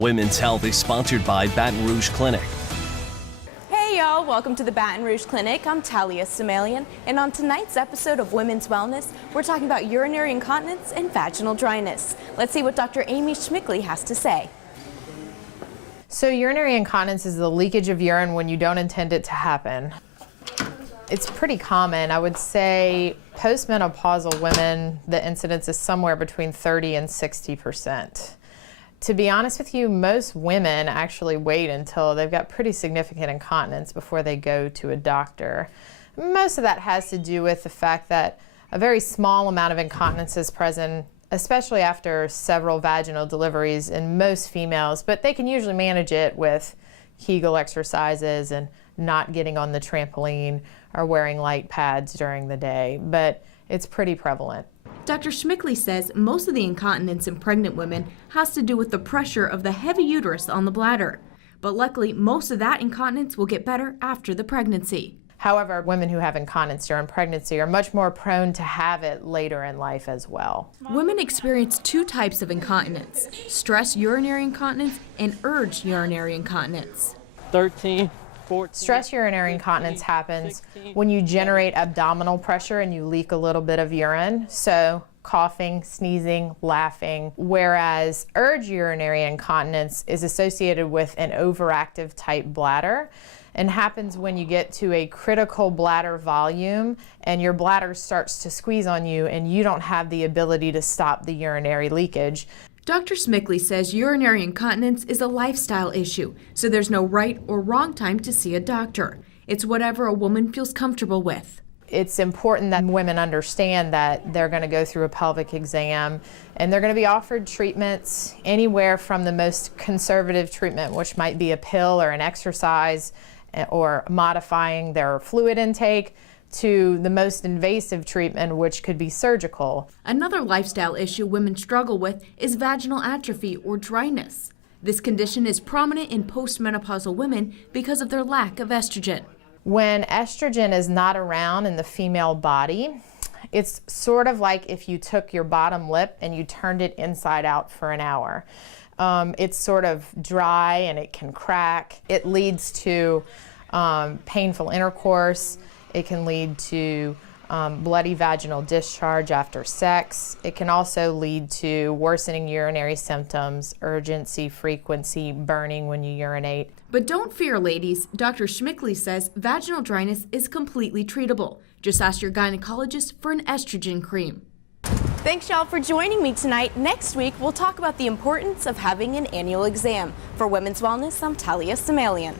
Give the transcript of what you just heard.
Women's Health is sponsored by Baton Rouge Clinic. Hey y'all, welcome to the Baton Rouge Clinic. I'm Talia Samelian, and on tonight's episode of Women's Wellness, we're talking about urinary incontinence and vaginal dryness. Let's see what Dr. Amy Schmickley has to say. So urinary incontinence is the leakage of urine when you don't intend it to happen. It's pretty common. I would say postmenopausal women, the incidence is somewhere between 30 and 60%. To be honest with you, most women actually wait until they've got pretty significant incontinence before they go to a doctor. Most of that has to do with the fact that a very small amount of incontinence is present, especially after several vaginal deliveries in most females, but they can usually manage it with Kegel exercises and not getting on the trampoline or wearing light pads during the day, but it's pretty prevalent. Dr. Schmickley says most of the incontinence in pregnant women has to do with the pressure of the heavy uterus on the bladder. But luckily, most of that incontinence will get better after the pregnancy. However, women who have incontinence during pregnancy are much more prone to have it later in life as well. Women experience two types of incontinence: stress urinary incontinence and urge urinary incontinence. 13, 14. Stress urinary incontinence happens when you generate abdominal pressure and you leak a little bit of urine, so coughing, sneezing, laughing, whereas urge urinary incontinence is associated with an overactive type bladder and happens when you get to a critical bladder volume and your bladder starts to squeeze on you and you don't have the ability to stop the urinary leakage. Dr. Schmickley says urinary incontinence is a lifestyle issue, so there's no right or wrong time to see a doctor. It's whatever a woman feels comfortable with. It's important that women understand that they're going to go through a pelvic exam and they're going to be offered treatments anywhere from the most conservative treatment, which might be a pill or an exercise or modifying their fluid intake, to the most invasive treatment, which could be surgical. Another lifestyle issue women struggle with is vaginal atrophy or dryness. This condition is prominent in postmenopausal women because of their lack of estrogen. When estrogen is not around in the female body, it's sort of like if you took your bottom lip and you turned it inside out for an hour. It's sort of dry and it can crack. It leads to painful intercourse. It can lead to bloody vaginal discharge after sex. It can also lead to worsening urinary symptoms, urgency, frequency, burning when you urinate. But don't fear, ladies. Dr. Schmickley says vaginal dryness is completely treatable. Just ask your gynecologist for an estrogen cream. Thanks y'all for joining me tonight. Next week, we'll talk about the importance of having an annual exam. For Women's Wellness, I'm Talia Samelian.